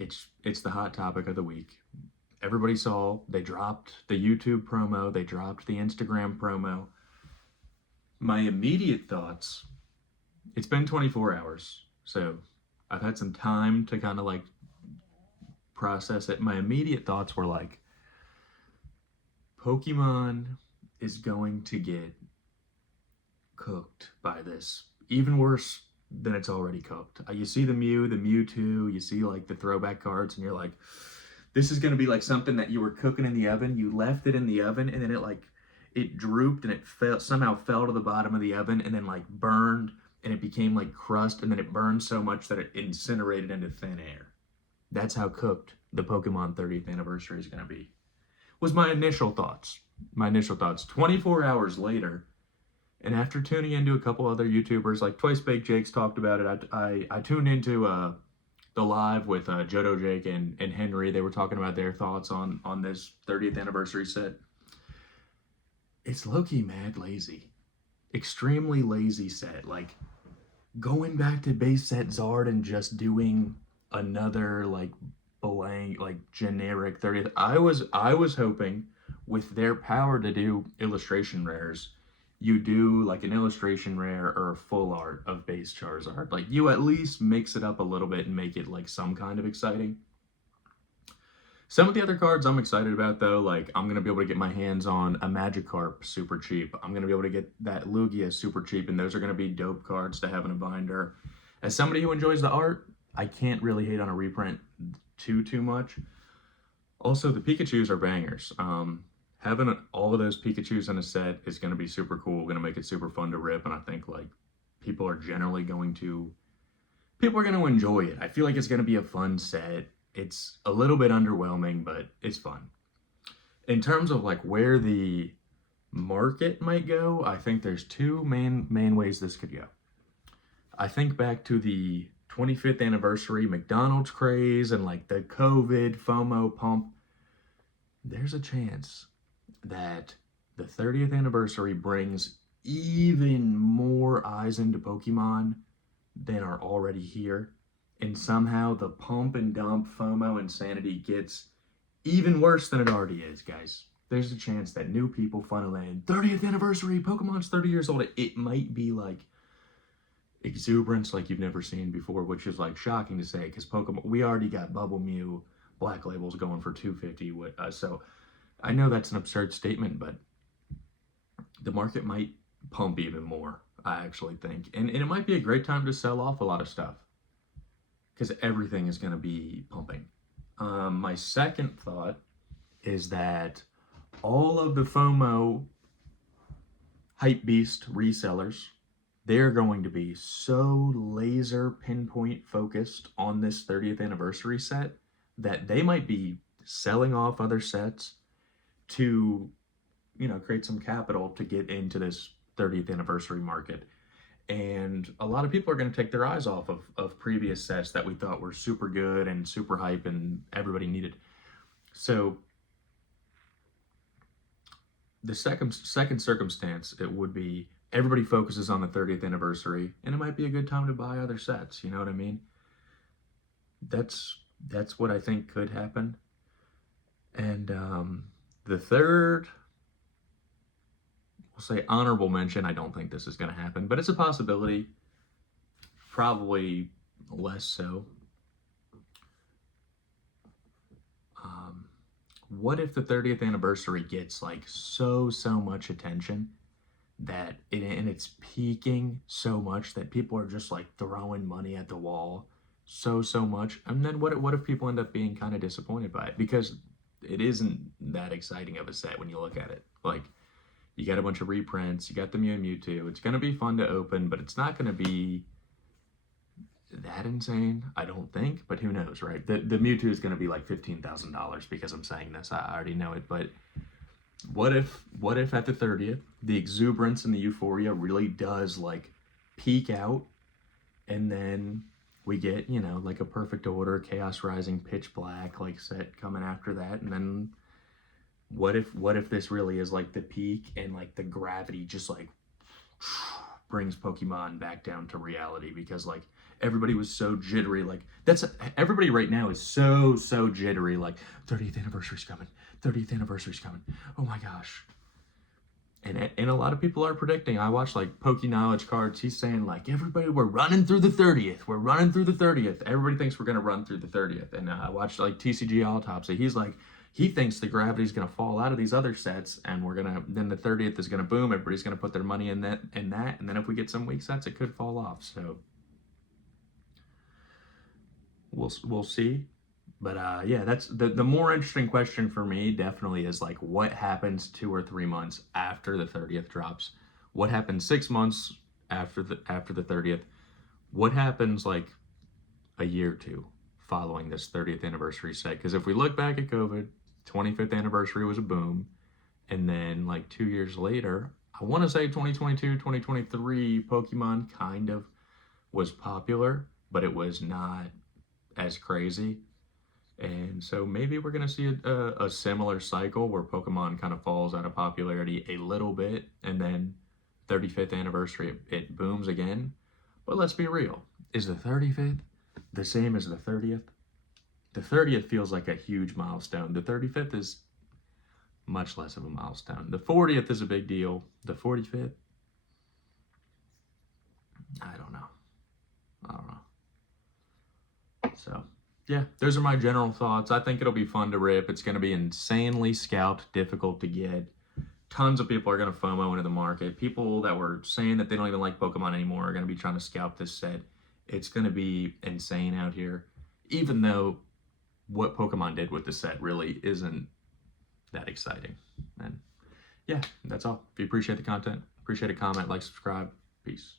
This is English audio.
it's the hot topic of the week. Everybody saw they dropped the YouTube promo, they dropped the Instagram promo. My immediate thoughts, it's been 24 hours, so I've had some time to kind of like process it. My immediate thoughts were like, Pokemon is going to get cooked by this. Even worse than it's already cooked. You see the Mew, the Mewtwo, you see like the throwback cards, and you're like, this is going to be like something that you were cooking in the oven. You left it in the oven, and then it drooped and it somehow fell to the bottom of the oven, and then like burned, and it became like crust, and then it burned so much that it incinerated into thin air. That's how cooked the Pokemon 30th anniversary is going to be. Was my initial thoughts. 24 hours later, and after tuning into a couple other YouTubers, like Twice Baked Jake's talked about it, I tuned into the live with Jodo Jake and Henry. They were talking about their thoughts on this 30th anniversary set. It's low-key mad lazy. Extremely lazy set. Like, going back to base set Zard and just doing another, like, blank, like, generic 30th. I was hoping with their power to do illustration rares, you do like an illustration rare or a full art of base Charizard. Like, you at least mix it up a little bit and make it like some kind of exciting. Some of the other cards I'm excited about though, like I'm going to be able to get my hands on a Magikarp super cheap. I'm going to be able to get that Lugia super cheap, and those are going to be dope cards to have in a binder. As somebody who enjoys the art, I can't really hate on a reprint too much. Also, the Pikachus are bangers. Having all of those Pikachus in a set is going to be super cool, going to make it super fun to rip, and I think like people are going to enjoy it. I feel like it's going to be a fun set. It's a little bit underwhelming, but it's fun. In terms of like where the market might go, I think there's two main ways this could go. I think back to the 25th anniversary McDonald's craze and like the COVID FOMO pump. There's a chance that the 30th anniversary brings even more eyes into Pokemon than are already here, and somehow the pump and dump FOMO insanity gets even worse than it already is, guys. There's a chance that new people funnel in. 30th anniversary, Pokemon's 30 years old. It might be like exuberance like you've never seen before, which is like shocking to say because Pokemon, we already got Bubble Mew Black Labels going for $250. So I know that's an absurd statement, but the market might pump even more, I actually think. And it might be a great time to sell off a lot of stuff because everything is going to be pumping. My second thought is that all of the FOMO Hypebeast resellers, they're going to be so laser pinpoint focused on this 30th anniversary set that they might be selling off other sets to, create some capital to get into this 30th anniversary market. And a lot of people are going to take their eyes off of previous sets that we thought were super good and super hype and everybody needed. So the second circumstance, it would be everybody focuses on the 30th anniversary, and it might be a good time to buy other sets. You know what I mean? That's what I think could happen. And the third, we'll say honorable mention. I don't think this is going to happen, but it's a possibility. Probably less so. What if the 30th anniversary gets like so much attention that it's peaking so much that people are just like throwing money at the wall so much, and then what if people end up being kind of disappointed by it because it isn't that exciting of a set when you look at it. Like, you got a bunch of reprints, you got the Mew and Mewtwo. It's going to be fun to open, but it's not going to be that insane, I don't think, but who knows, right? The Mewtwo is going to be like $15,000 because I'm saying this. I already know it, but what if at the 30th, the exuberance and the euphoria really does like peak out, and then we get, like a Perfect Order, Chaos Rising, Pitch Black, like set coming after that, and then what if this really is like the peak and like the gravity just like brings Pokemon back down to reality because like everybody was so jittery. Like, everybody right now is so jittery. Like, 30th anniversary's coming. 30th anniversary's coming. Oh my gosh. And a lot of people are predicting. I watched like Pokey Knowledge Cards. He's saying like, everybody, we're running through the 30th. We're running through the 30th. Everybody thinks we're gonna run through the 30th. And I watched like TCG Autopsy. He's like, he thinks the gravity's gonna fall out of these other sets, and then the 30th is gonna boom. Everybody's gonna put their money in that, and then if we get some weak sets, it could fall off. So we'll see. But yeah, that's the more interesting question for me. Definitely is like, what happens 2 or 3 months after the 30th drops? What happens 6 months after the 30th? What happens like a year or two following this 30th anniversary set? Because if we look back at COVID, 25th anniversary was a boom, and then like 2 years later, I want to say 2022, 2023, Pokemon kind of was popular, but it was not as crazy. And so maybe we're going to see a similar cycle where Pokemon kind of falls out of popularity a little bit, and then 35th anniversary, it booms again. But let's be real. Is the 35th the same as the 30th? The 30th feels like a huge milestone. The 35th is much less of a milestone. The 40th is a big deal. The 45th, I don't know. So yeah, those are my general thoughts. I think it'll be fun to rip. It's going to be insanely scalped, difficult to get. Tons of people are going to FOMO into the market. People that were saying that they don't even like Pokemon anymore are going to be trying to scalp this set. It's going to be insane out here, even though what Pokemon did with the set really isn't that exciting. And yeah, that's all. If you appreciate the content, appreciate a comment, like, subscribe. Peace.